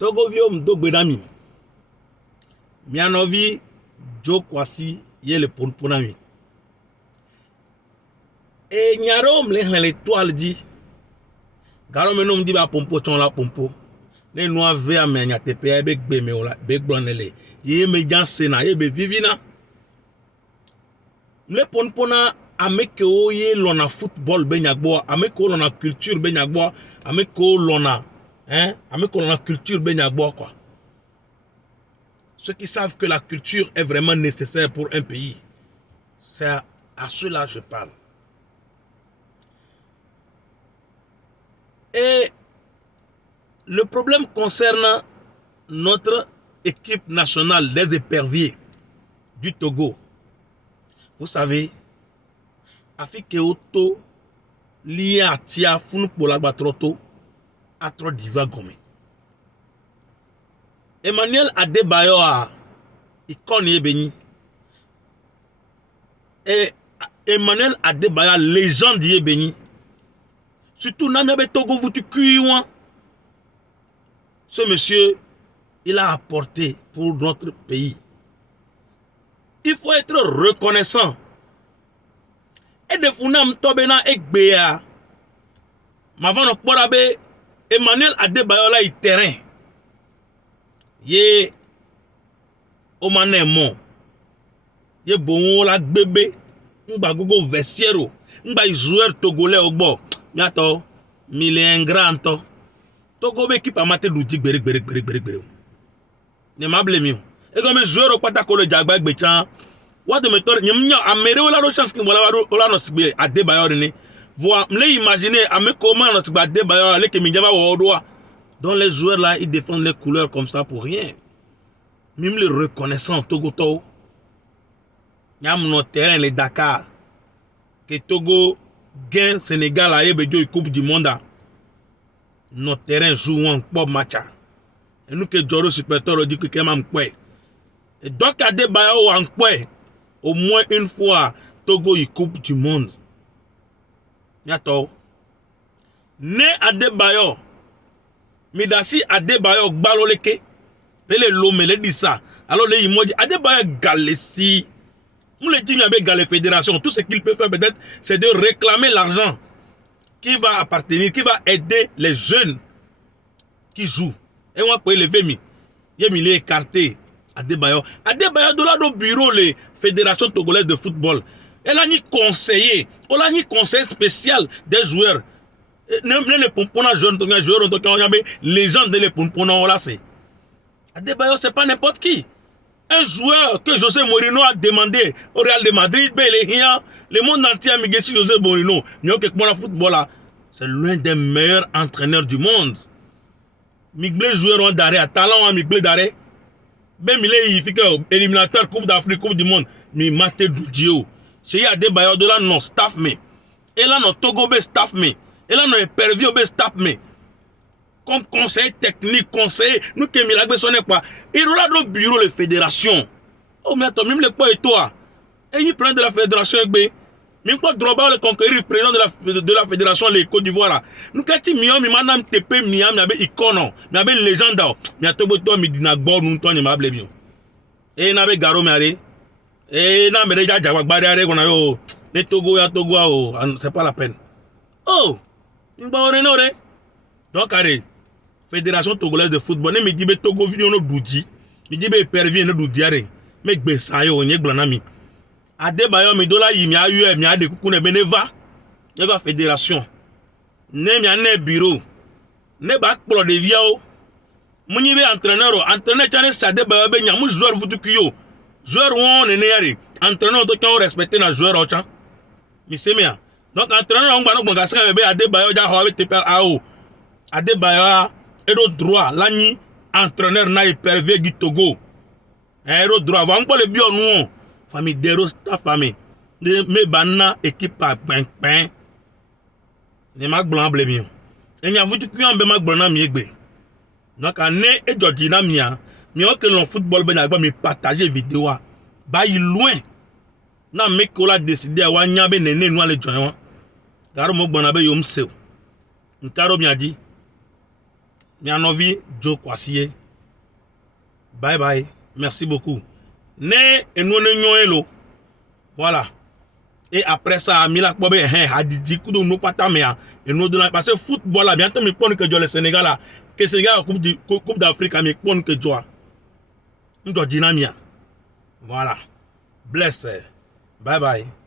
Togo vio mdo bedami. Mianovi Jo Kwasi ye le ponami. Et Nyarom l'étoile dit. Garo menom di ba pompo chon la pompo. Ne noa ve a me nyatepe e bek be me ola bek blonele. Ye me jan sena ye be vivina. Le ponpona ameke o ye lona football be nyagbo, ameke o lona culture be nyagbo, ameke o lona ameke o lona culture be nyagbo quoi. Ceux qui savent que la culture est vraiment nécessaire pour un pays, c'est à ceux-là que je parle. Et le problème concerne notre équipe nationale des éperviers du Togo. Vous savez, Afrique Auto lié à Tia Funu Polagbatroto à trop diva gomé. Emmanuel Adebayo a icône béni. Et Emmanuel Adebayo légende y béni. Surtout Namia Togo Vutu Kuyouan. Ce monsieur, il a apporté pour notre pays. Il faut être reconnaissant. Et de Funam Tobena Ekbea. Mavano Porabe, Emmanuel Adebayo la y terrain. Ye Omanemon. Ye bon la bébé. Mba gogo vestiero. Mba joueur togolais au bord. Miato, mille un grand. Togo be équipe amate douti berek. Ne m'a blémio. Et comme joueur au patako le jagba bechan. What de méthode nyamnya amere ola no chance ki mola ola no sibé Adebayo ne. Voir me imaginer ame comment no sibé Adebayo ale ke minjaba wo doa. Donc les joueurs là ils défendent les couleurs comme ça pour rien. Même les reconnaissants Togo to. Nyam no terrain les Dakar. Que Togo gagne Sénégal à Ebejo Coupe du Monde. Notre terrain joue un pop match. Et nous que Joro Supertor dit que Kemam Kwe. Et donc Adebayo en Kwe. Au moins une fois, Togo y Coupe du Monde. Yato. Ne Adebayo. Midasi Adebayo Gbaloleke. Pele Lome le dit ça. Alors les immoji Adebayo Galesi. Nous le disons avec la fédération. Tout ce qu'il peut faire peut-être, c'est de réclamer l'argent qui va appartenir, qui va aider les jeunes qui jouent. Et on peut lever mi. Il est écarté. Adebayo de là au bureau les fédérations togolaises de football. Elle a ni conseiller, elle a ni conseil spécial des joueurs. Ne les pompona jeunes, les gens de les pompona là c'est. Adebayo c'est pas n'importe qui. Un joueur que José Mourinho a demandé au Real de Madrid, le monde entier a mis José Mourinho. C'est l'un des meilleurs entraîneurs du monde. Miglé joueur en d'arrêt, talent en miglé d'arrêt. Ben il fait éliminateur Coupe d'Afrique, Coupe du Monde. Mi mate Doudio. Chez Adebayo de là non staff me. Et là non Togo be staff me. Et là non Pervio be staff me. Comme conseil technique, conseil, nous qui milagre sonne pas. Il roule dans le bureau les fédérations. Oh mais attends, même les quoi et toi. Et il prend de la fédération même pas droit le conquérir président de la fédération les Côte d'Ivoire. Nous quand tu miam manam TP miam na be icône, na be légende. Mais to boto mi dina gbo nous to ni ma blé bio. Et na be garo me are. Et na me reja jawa gbari are kona yo. Ne Togo ya Togo o, c'est pas la peine. Oh, une bonne honore. Donc allez. Fédération togolaise de football ne me dit Togo vidéo no doudi me dit pervient no doudiare me gbe sayo nye glanami Adebayo mi dola yi mi ayu mi ade kuku ne neva fédération ne mi ane bureau ne ba kplo de viao munyi be entraîneur chane Adebayo be nyamu joueur futu kuyo joueur won ne yare entraîneur to kan respecter na joueur ocha mi semia donc entraîneur on gba no gba ska be Adebayo ja ho be tepe ao Adebayo héros droit l'ani entraîneur na hypervé du Togo héros droit va pas le bio nous famille d'héros staff famille de me banna équipe pa pain ne mag blanc blé mio et nya vutu ku ambe mag blanc mi egbe donc ané et jodina mia mi o que le football ben agba mi partager vidéo ba yi loin na me ko la décider wa nya be nene nu ale join garo mo gbona be yom sew nkaro mi adi mi anovi Joe Kwasi. Bye bye. Merci beaucoup. Ne eno voilà. Et après ça, Mila Kobe, Hadidi, Koudou, nous pas tamea. Et nous donnons, parce que football, là, bientôt, mais pas que le Sénégal, là, que Sénégal, Coupe d'Afrique, mais pas que Joa. Nous doit dynamia. Voilà. Bless. Bye bye.